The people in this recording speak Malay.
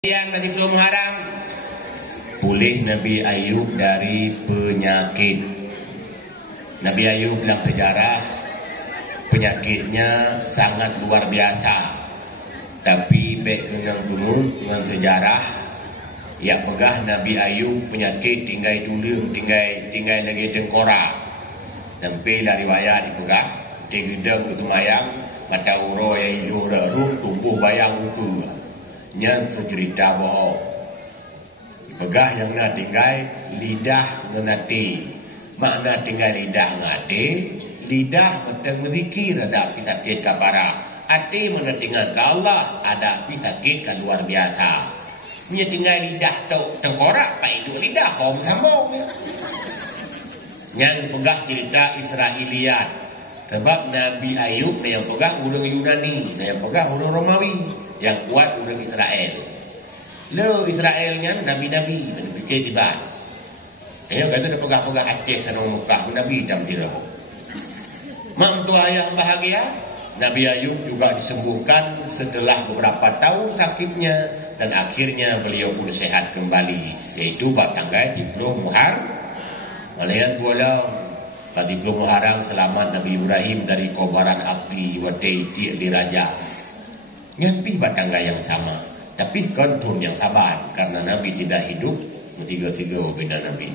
Yang tadi belum haram, pulih Nabi Ayub dari penyakit. Nabi Ayub dalam sejarah penyakitnya sangat luar biasa. Tapi baik dengan sejarah yang pegah Nabi Ayub penyakit tinggal tulang, tinggal lagi tengkorak. Sampai dari riwayat dipegah tinggal kesemayang mata uro yang hijau rerum tumbuh bayang uku. Yang cerita bohong pegah yang nak tinggal lidah ngenati makna tinggal lidah ngati lidah beteng berzikir ada api sakit kapara hati menetingan ke Allah ada api sakit ke luar biasa nya tinggal lidah tu tengkorak pak itu lidah hom sambung yang pegah cerita Israeliat sebab Nabi Ayub yang pegah orang Yunani yang pegah orang Romawi yang kuat orang Israel. Lo Israelnya nabi-nabi dan fikir tiba. Ayo kata dia pegah-pegah Aceh sana muka nabi jam tirah. Mak tua ayah bahagia. Nabi Ayub juga disembuhkan setelah beberapa tahun sakitnya dan akhirnya beliau pun sehat kembali. Yaitu bab tanggal 10 Muharram. Malian tualau pada 10 Muharram selamat Nabi Ibrahim dari kobaran api wadai di raja. Nyampi batangga yang sama tapi kontun yang sabar karena Nabi tidak hidup mesiga-siga bina Nabi.